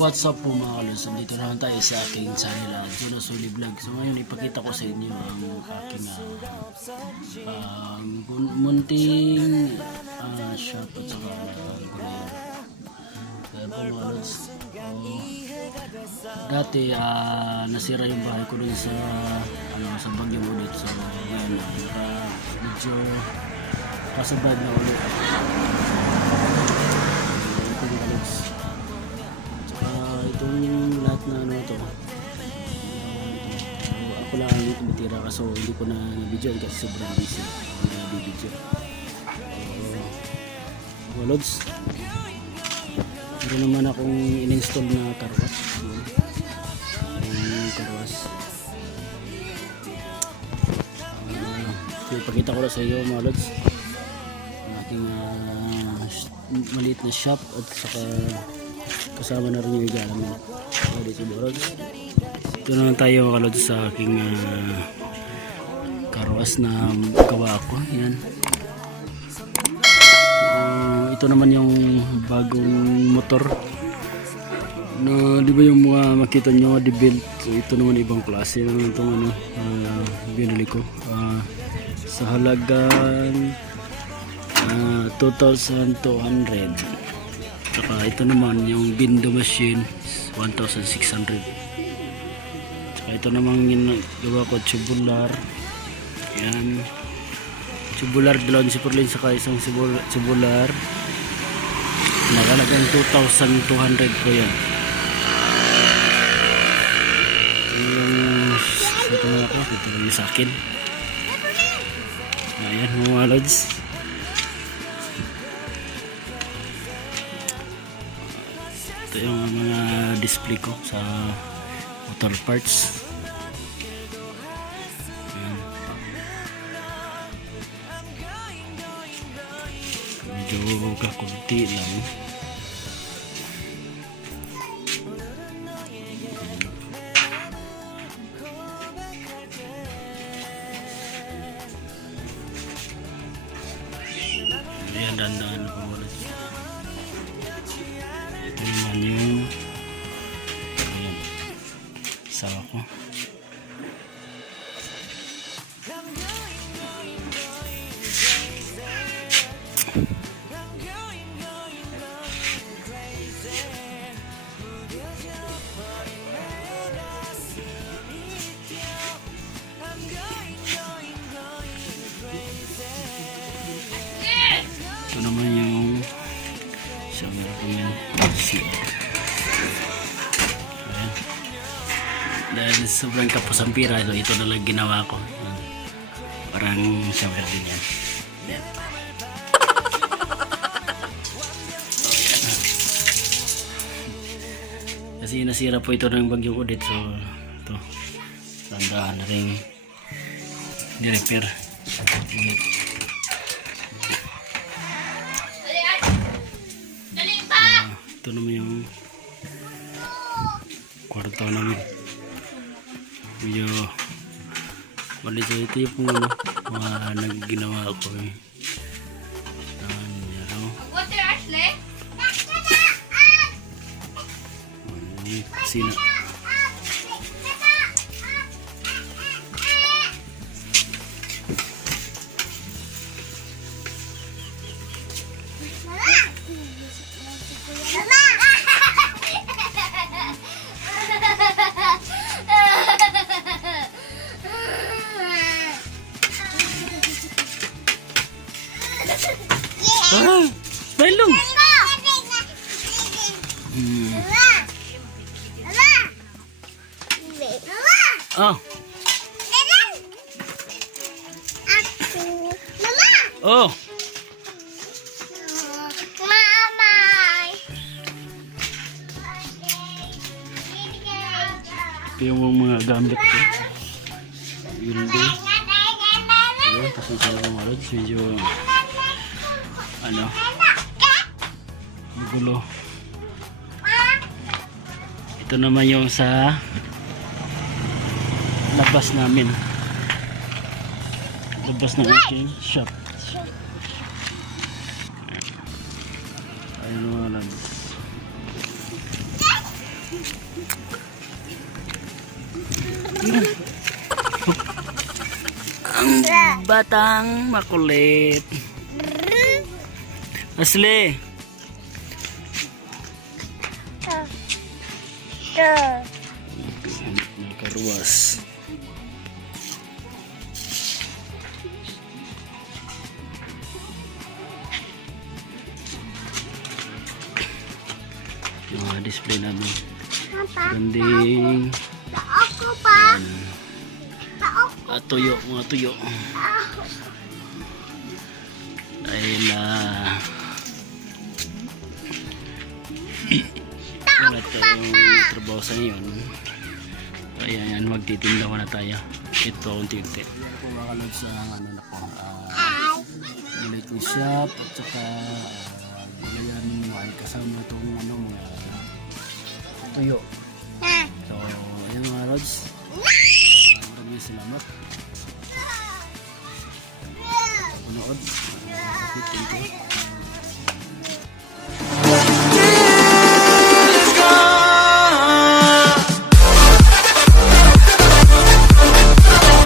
What's up po mga kalos? Dito naman tayo sa aking channel, Juno Suli Vlog. So ngayon ipakita ko sa inyo ang aking munting shop at saka gulay. Kaya po mga kalos, dati nasira yung bahay ko dun sa sa bagyong ulit. So ngayon medyo kasabad na ulit. Itong lahat na ito ako lang ang tumitira kaso hindi ko na video kasi sobrang busy na video. Lods, meron naman akong in-install na karwas. Ipakita ko na sa iyo mga lods ang aking maliit na shop at saka kasama na rin yung igalamin dito siguro. Ito naman tayo kalod sa aking karwas na gawa ko. Yan. Ito naman yung bagong motor na di ba yung mga makita nyo di-build. So, ito naman ibang klase naman itong binili ko sa halagang 2,200. Saka ito naman yung window machine 1,600. Saka ito naman yung gawa ko tubular. Yan. Tubular dalawang sipurlin saka isang tubular. Nakalagang 2,200 po yan. Ito nga ako. Ito lang yung sa akin. Ayan mga lods. Ito yung mga display ko sa motor parts. Ayan. Medyo kakunti lang. Ayan, dandan ako muna. Ito naman yung sawa ko. Ito naman yung shower ko yun. Ayan. Dahil sobrang kapos ang pira, so ito na lang ginawa ko. Parang shower din yan. Ayan. Kasi nasira po ito ng bagyong Odette, so ito sandahan na rin ni-repair. Ito naman yung kwarto namin. Medyo bali sa ito yung mga nagginawa ko eh. Sina belong. Oh. Oh. Ito yung mga gamit ko. Window. Ayan, kasi sa mga rods medyo gulo. Ito naman yung sa labas namin. Labas ng aking shop. Ayun mga lods. batang makulit. Asli. Nakaruwas. Mga display namin. Ganding. Ako pa. Tuyo, mga tuyo. Dahil wala tayong trabaho sa ngayon. Kaya yan, magtitinda ko na tayo. Ito, unti-unti. Kung makalod sa ano na po, electric shop at saka yan ay kasama itong ano, mga tuyo. So, ayan mga lods. Maraming salamat. Panood. Thank you.